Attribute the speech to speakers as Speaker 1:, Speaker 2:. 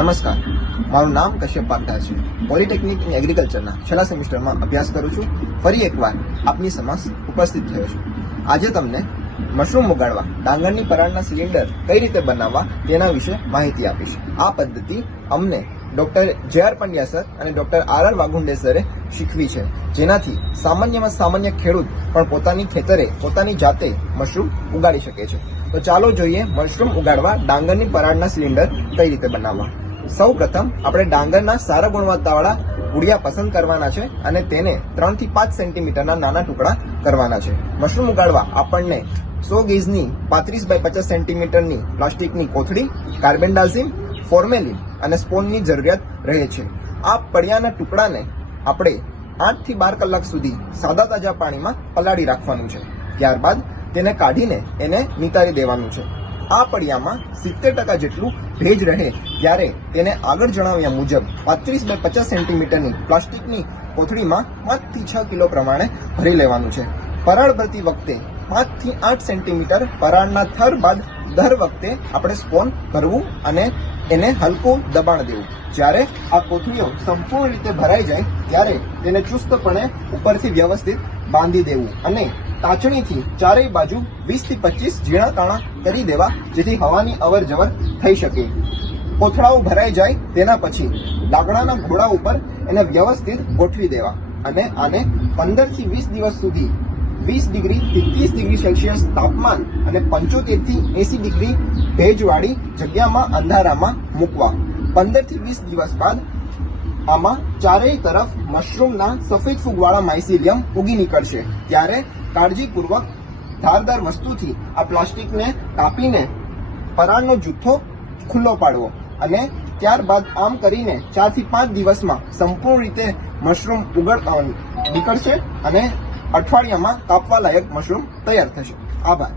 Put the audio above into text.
Speaker 1: નમસ્કાર. મારું નામ કશ્યપ પારધા છે. પોલિટેકનિક ઇન એગ્રીકલ્ચરના છેલ્લા સેમિસ્ટરમાં અભ્યાસ કરું છું. ફરી એકવાર આપની સમક્ષ ઉપસ્થિત થયો છું. આજે તમને મશરૂમ ઉગાડવા, ડાંગરની પરાળના સિલિન્ડર કઈ રીતે બનાવવા તેના વિશે માહિતી આપીશ. આ પદ્ધતિ અમને ડોક્ટર જે આર પંડ્યા સર અને ડોક્ટર આર આર વાઘુંડે સરે શીખવી છે. જેનાથી સામાન્યમાં સામાન્ય ખેડૂત પણ પોતાની ખેતરે, પોતાની જાતે મશરૂમ ઉગાડી શકે છે. તો ચાલો જોઈએ મશરૂમ ઉગાડવા, ડાંગરની પરાળના સિલિન્ડર કઈ રીતે બનાવવા. સૌ પ્રથમ આપણે ડાંગરના સારા ગુણવત્તાવાળા ગુડિયા પસંદ કરવાના છે અને તેને ત્રણથી પાંચ સેન્ટીમીટરના નાના ટુકડા કરવાના છે. મશરૂમ ઉગાડવા આપણને સો ગેજની પાંત્રીસ બાય પચાસ સેન્ટીમીટરની પ્લાસ્ટિકની કોથળી, કાર્બન ડાઝિમ ફોર્મેલિન અને સ્પોનની જરૂરિયાત રહે છે. આ પડિયાના ટુકડાને આપણે આઠથી બાર કલાક સુધી સાદા તાજા પાણીમાં પલાળી રાખવાનું છે. ત્યારબાદ તેને કાઢીને એને નિતારી દેવાનું છે. આ પડિયામાં સિત્તેર ટકા જેટલું ભેજ રહે ત્યારે તેને આગળ જણાવ્યા મુજબ પાંત્રીસ બાય પચાસ સેન્ટીમીટરની પ્લાસ્ટિકની કોથળીમાં પાંચથી છ કિલો પ્રમાણે ભરી લેવાનું છે. પરાળ ભરતી વખતે પાંચથી આઠ સેન્ટીમીટર પરાળના થર બાદ દર વખતે આપણે સ્પોન ભરવું અને એને હલકું દબાણ દેવું. જ્યારે આ કોથળીઓ સંપૂર્ણ રીતે ભરાઈ જાય ત્યારે તેને ચુસ્તપણે ઉપરથી વ્યવસ્થિત બાંધી દેવું અને તાચણીથી ચારેય બાજુ વીસથી પચીસ ઝીણા કાણા કરી દેવા, જેથી હવાની અવર જવર થઈ શકે. કોથળાઓ ભરાઈ જાય તેના પછી લાકડાના ઘોડા ઉપર એને વ્યવસ્થિત ગોઠવી દેવા અને આને પંદરથી વીસ દિવસ સુધી વીસ ડિગ્રી ત્રીસ ડિગ્રી સેલ્સિયસ તાપમાન અને પંચોતેરથી એસી ડિગ્રી ભેજવાળી જગ્યામાં અંધારામાં મૂકવા. પંદરથી વીસ દિવસ બાદ આમાં ચારેય તરફ મશરૂમના સફેદ ફૂગવાળા માઇસિલિયમ ઉગી નીકળશે. ત્યારે કાળજીપૂર્વક ધારદાર વસ્તુથી આ પ્લાસ્ટિકને કાપીને પરાળનો જુથ્થો ખુલ્લો પાડવો અને ત્યારબાદ આમ કરીને ચારથી પાંચ દિવસમાં સંપૂર્ણ રીતે મશરૂમ ઉગડ નીકળશે અને અઠવાડિયામાં કાપવા લાયક મશરૂમ તૈયાર થશે. આભાર.